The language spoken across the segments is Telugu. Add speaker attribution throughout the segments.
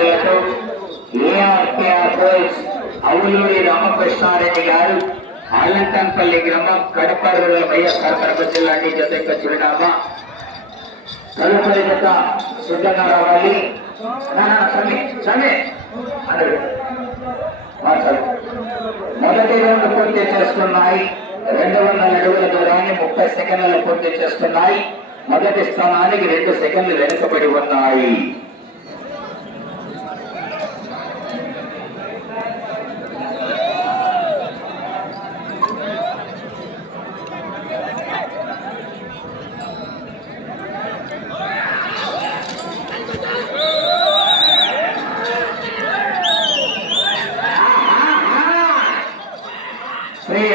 Speaker 1: మాదినాపల్లి ఆశీస్సులతో ఏఆర్కేఆర్ అవులూరి రామకృష్ణారెడ్డి గారు ఆలంటంపల్లి గ్రామం కడప రూరల్ వైఎస్ఆర్ కడప జత యొక్క చిరునామా. తదుపరి జత సిద్ధంగా రావాలి నా, నా, అన్నాడు మాట్లాడు. మొదటి రౌండ్ పూర్తి చేస్తున్నాయి రెండు వందల అడుగుల దూరాన్ని ముప్పై సెకండ్లు పూర్తి చేస్తున్నాయి మొదటి స్థానానికి రెండు సెకండ్లు వెనుకబడి ఉన్నాయి.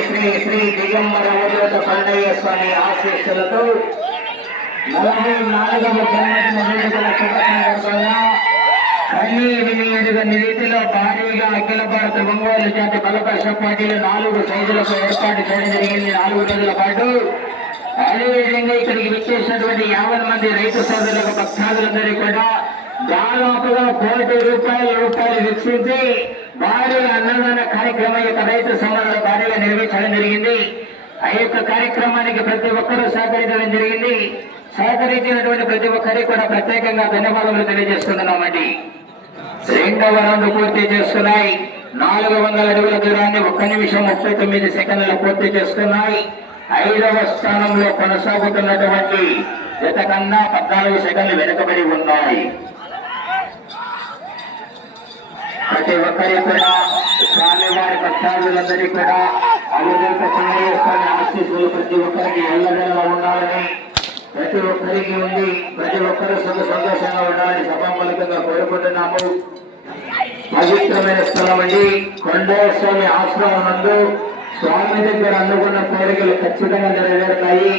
Speaker 1: శ్రీ శ్రీ దిగంబర వదిలత పండయ్య స్వామి ఆశీస్సులతో నలభై నాలుగవ జన్మదిన వేడుకల శుభ సందర్భంగా కన్నీటి నియోజక నిధిలో భారీగా అఖిల భారత ఒంగోలు జాతి బలపరిష పార్టీలు నాలుగు సైజులకు ఏర్పాటు చేయడం జరిగింది. నాలుగు రోజుల పాటు అదేవిధంగా ఇక్కడికి విచ్చేసినటువంటి యాభై మంది రైతు సోదరులకు భక్తాదులందరికీ కూడా దాదాపుగా కోటి రూపాయల రూపాయలు వెచ్చించి భారీ అన్నదాన కార్యక్రమం యొక్క రైతు సంఘాల భారీగా నిర్వహించడం జరిగింది. ఆ యొక్క కార్యక్రమానికి ప్రతి ఒక్కరూ సహకరించడం జరిగింది. సహకరించినటువంటి ప్రతి ఒక్కరికి కూడా ప్రత్యేకంగా ధన్యవాదాలు తెలియజేస్తున్నామండి. రెండవ రౌండ్ పూర్తి చేస్తున్నాయి. నాలుగు వందల అడుగుల దూరాన్ని ఒక్క నిమిషం ముప్పై తొమ్మిది సెకండ్లు పూర్తి చేస్తున్నాయి. ఐదవ స్థానంలో కొనసాగుతున్నటువంటి జత కన్నా పద్నాలుగు సెకండ్లు వెనుకబడి ఉన్నాయి. ప్రతి ఒక్కరి కూడా స్వామివారి పక్షాదులందరికీ కూడా అభివృద్ధి పుణ్యస్వామి ఆశీస్సులు ప్రతి ఒక్కరికి ఎల్లవేళలా ఉండాలని ప్రతి ఒక్కరికి ఉండి ప్రతి ఒక్కరూ సుఖ సంతోషంగా ఉండాలని సభామూలకంగా కోరుకుంటున్నాము. పవిత్రమైన స్థలం అండి. కొండయ్య స్వామి ఆశ్రమం నందు స్వామి దగ్గర అందుకున్న కోరికలు ఖచ్చితంగా నెరవేరుతాయి.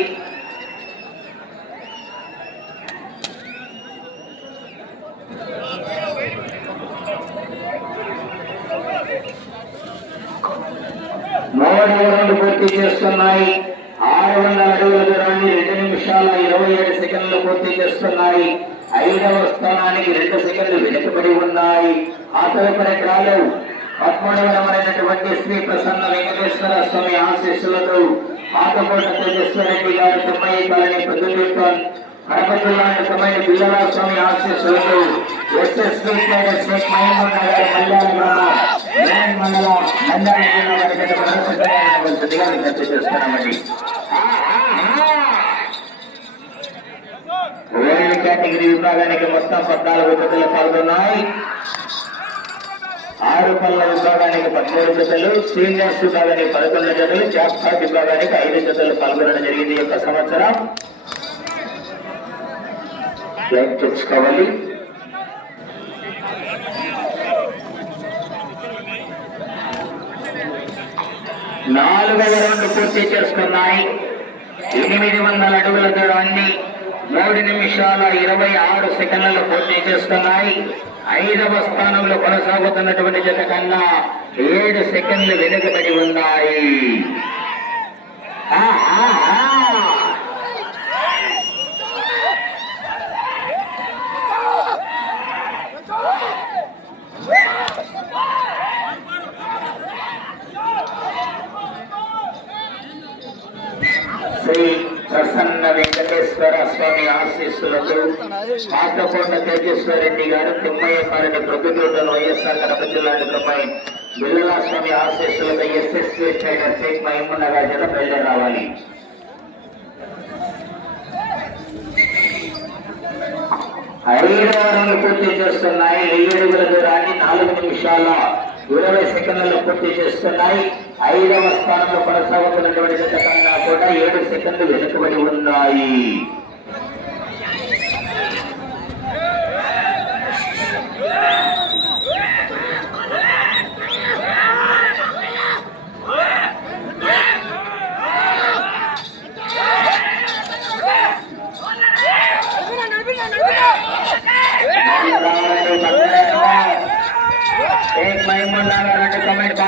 Speaker 1: మూడవ రౌండ్ పూర్తి చేస్తున్నాయి. ఆరు వందల అడుగుల దూరాన్ని రెండు నిమిషాల ఇరవై ఏడు సెకండ్లు పూర్తి చేస్తున్నాయి. ఐదవ స్థానానికి రెండు సెకండ్లు వెనుకబడి ఉన్నాయి. ఆ తదుపరి రాలు పద్మూడవమైనటువంటి శ్రీ ప్రసన్న వెంకటేశ్వర స్వామి ఆశీస్సులతో ఆతకోట తేజస్వరెడ్డి గారు తొంభై కాలని పొద్దుటూరుతోన్ కడప జిల్లా సమయ పిల్లల స్వామి ఆశీస్సులతో నగర్ మల్యాల గ్రామం మండలం నంద్యాల జిల్లా గత చేస్తున్నామండి. ఓల్డ్ కేటగిరీ విభాగానికి మొత్తం పద్నాలుగు జతలు పాల్గొన్నాయి. ఆరు పళ్ళ విభాగానికి పదమూడు జతలు సీనియర్స్ విభాగానికి పదకొండు జతలు జాక్పాట్ విభాగానికి ఐదు జతలు పాల్గొనడం జరిగింది ఈ యొక్క సంవత్సరం. లైక్ తెచ్చుకోవాలి నాలుగవ రౌండ్ పూర్తి చేసుకున్నాయి. ఎనిమిది వందల అడుగుల దూరాన్ని మూడు నిమిషాల ఇరవై ఆరు సెకండ్లలో పూర్తి చేసుకున్నాయి. ఐదవ స్థానంలో కొనసాగుతున్నటువంటి జత కన్నా ఏడు సెకండ్లు వెనుకబడి ఉన్నాయి. ఆహా శ్రీ ప్రసన్న వెంకటేశ్వర స్వామి ఆశీస్సులతో పాతకొండ తేజేశ్వరరెడ్డి గారు తిమ్మయ్య గారిని ప్రభుత్వం వైఎస్ఆర్ కడప జిల్లా అమ్మాయి బిల్లలా స్వామి ఆశీస్సులతో ఎస్ఎస్సీ ట్రైనర్ షేక్ మహిమున్న గారి బయలుదేరి రావాలి. ఐదవ రౌండ్ పూర్తి చేస్తున్నాయి. వెయ్యి అడుగుల దూరాన్ని నాలుగు నిమిషాల ఇరవై సెకండ్లలో పూర్తి చేస్తున్నాయి. ఐదవ స్థానంలో కొనసాగుతున్నటువంటి కూడా ఏడు సెకండ్లు వెనుకబడి ఉన్నాయి షేక్ మహిముల్లా గారు అంటే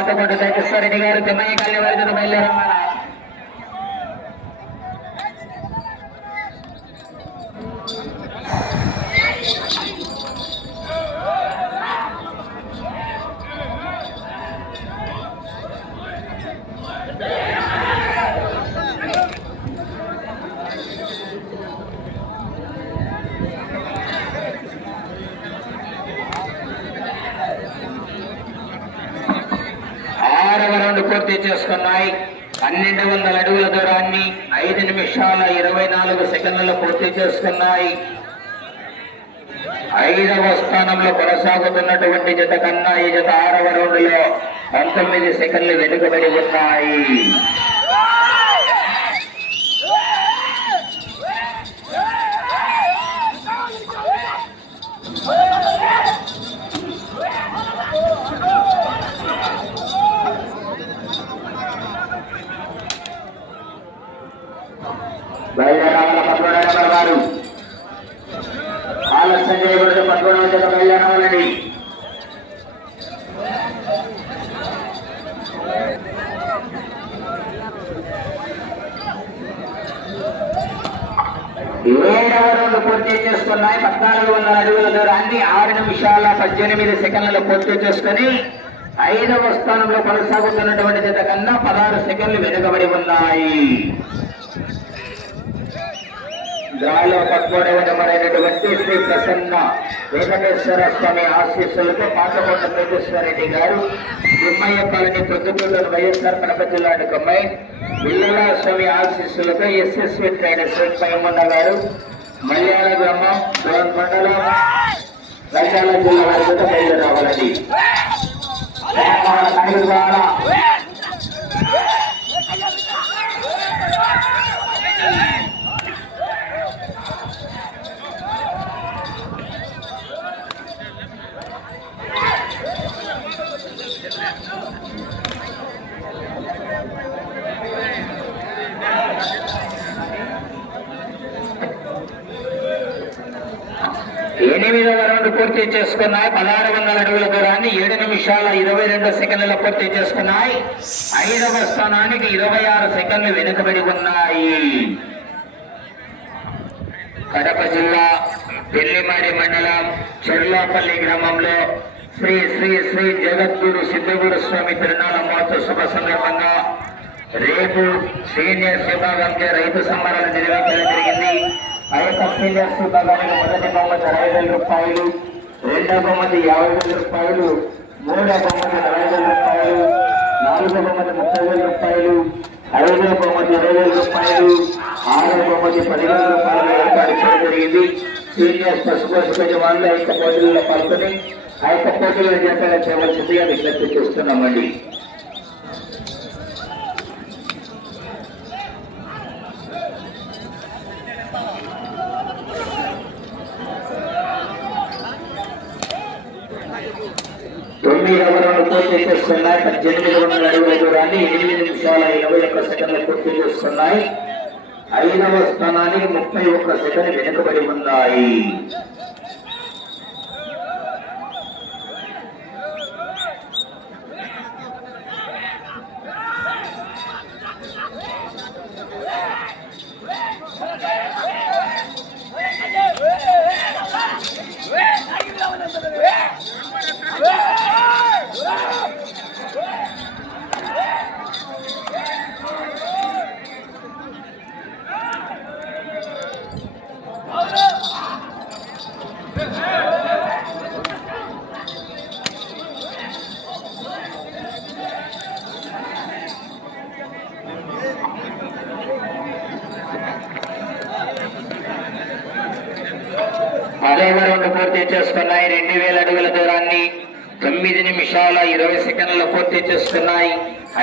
Speaker 1: కమెంట్ పాతకొండ తేజస్వరెడ్డి గారు తిమ్మయ్య కళ్యాణ వారి చేసుకున్నాయి. పన్నెండు వందల అడుగుల దూరాన్ని ఐదు నిమిషాల ఇరవై నాలుగు సెకండ్లలో పూర్తి చేసుకున్నాయి. ఐదవ స్థానంలో కొనసాగుతున్నటువంటి జత కన్నా ఈ జత ఆరవ రౌండ్లో పంతొమ్మిది సెకండ్లు వెనుకబడి ఉన్నాయి. ఏడవ పూర్తి చేసుకున్నాయి. పద్నాలుగు వందల అడుగుల దూరాన్ని ఆరు నిమిషాల పద్దెనిమిది సెకండ్లలో పూర్తి చేసుకుని ఐదవ స్థానంలో కొనసాగుతున్నటువంటి జత కన్నా పదహారు సెకండ్లు వెనుకబడి ఉన్నాయి. గాలిలో పద్మూడవ నెంబరైనటువంటి శ్రీ ప్రసన్న వెంకటేశ్వర స్వామి ఆశీస్సులతో పాతకొండ రెడ్డి గారు తిమ్మయ్య కాలనీ ప్రొద్దుటూరు వైఎస్ఆర్ కడప జిల్లా అమ్మాయి విల్లల స్వామి ఆశీస్సులతో ఎస్ఎస్వి ట్రైనర్ శ్రీ పైమన్న గారు మలయాళ గ్రామం డోన్ మండలం రంగాల జిల్లా వారి జత బయలుదేరావాలండి ద్వారా ఎనిమిదవ రౌండ్ పూర్తి చేసుకున్నాయి. పదహారు వందల అడుగుల దూరాన్ని ఏడు నిమిషాల ఇరవై రెండు సెకండ్ల పూర్తి చేసుకున్నాయి. ఐదవ స్థానానికి ఇరవై ఆరు సెకండ్లు వెనుకబడి ఉన్నాయి. కడప జిల్లా పెళ్ళిమాడి మండలం చెర్లాపల్లి గ్రామంలో శ్రీ శ్రీ శ్రీ జగద్గురు సిద్ధగురు స్వామి తిరునాళ మహోత్సవ శుభ సందర్భంగా రేపు సీనియర్స్ విభాగానికి రైతు సంబరాలు నిర్వహించడం జరిగింది. ఆ యొక్క సీనియర్స్ విభాగానికి మొదటి బహుమతి అరవై వేల రూపాయలు. రెండో బహుమతి యాభై వేల రూపాయలు మూడో బహుమతి నలభై వేల రూపాయలు నాలుగో బహుమతి ముప్పై వేల రూపాయలు ఐదో బహుమతి ఇరవై వేల రూపాయలు ఆరో బహుమతి పదివేల రూపాయలు ఏర్పాటు చేయడం జరిగింది. సీనియర్స్ పశుపోషక యజమానులు ఐక్య యొక్క పోటీలలో పాల్గొని ఐక్య యొక్క పోటీలను జతగా చేయవలసిందిగా విజ్ఞప్తి చేస్తున్నామండి తొమ్మిదవ రౌండ్ పూర్తి చేసుకున్నాయి. పద్దెనిమిది వందల అడుగుల దూరాన్ని ఎనిమిది నిమిషాల ఇరవై ఒక్క సెకండ్లు పూర్తి చేసుకున్నాయి. ఐదవ స్థానానికి ముప్పై ఒక్క సెకండ్ వెనుకబడి ఉన్నాయి. పదవ రౌండ్ పూర్తి చేసుకున్నాయి. రెండు వేల అడుగుల దూరాన్ని తొమ్మిది నిమిషాల ఇరవై సెకండ్లు పూర్తి చేసుకున్నాయి.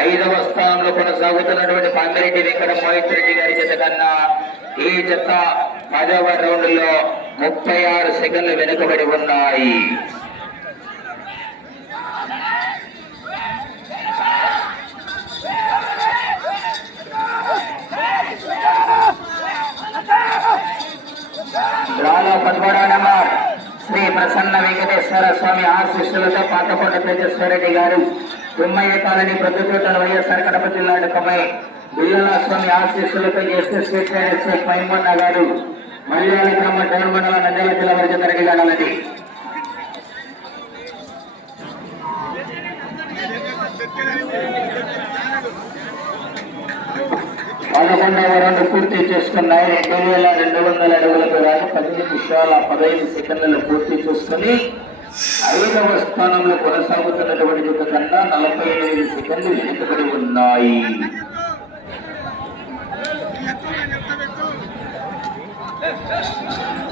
Speaker 1: ఐదవ స్థానంలో కొనసాగుతున్నటువంటి పందిరెడ్డి వెంకట మోహిత్ రెడ్డి గారి జత కన్నా ఈ జత పదవ రౌండ్లో ముప్పై ఆరు సెకండ్లు వెనుకబడి ఉన్నాయి. రాలో పదమూడవ నెంబర్ శ్రీ ప్రసన్న వెంకటేశ్వర స్వామి ఆశీస్సులతో పాతకొండ తేజస్వరెడ్డి గారు తుమ్మయ్య కాలనీ ప్రొద్దుటూటల వైఎస్ఆర్ కడప జిల్లా కమై బిల్లలా స్వామి ఆశీస్సులతో ఎస్ఎస్పీ ఎస్ఐ పైమన్న గారు మల్యాల గ్రామ టౌన్ మండల నంద్యాల జిల్లా వరకు తరగలాడాలని పదకొండవ రౌండ్ పూర్తి చేసుకున్నాయి. రెండు వేల రెండు వందల అడుగుల దూరాన్ని పదిహేను నిమిషాల పదహైదు సెకండ్లలో పూర్తి చేసుకుని ఐదవ స్థానంలో కొనసాగుతున్నటువంటి యొక్క కన్నా నలభై ఎనిమిది సెకండ్లు వెనుకబడి ఉన్నాయి. పద్మూడవ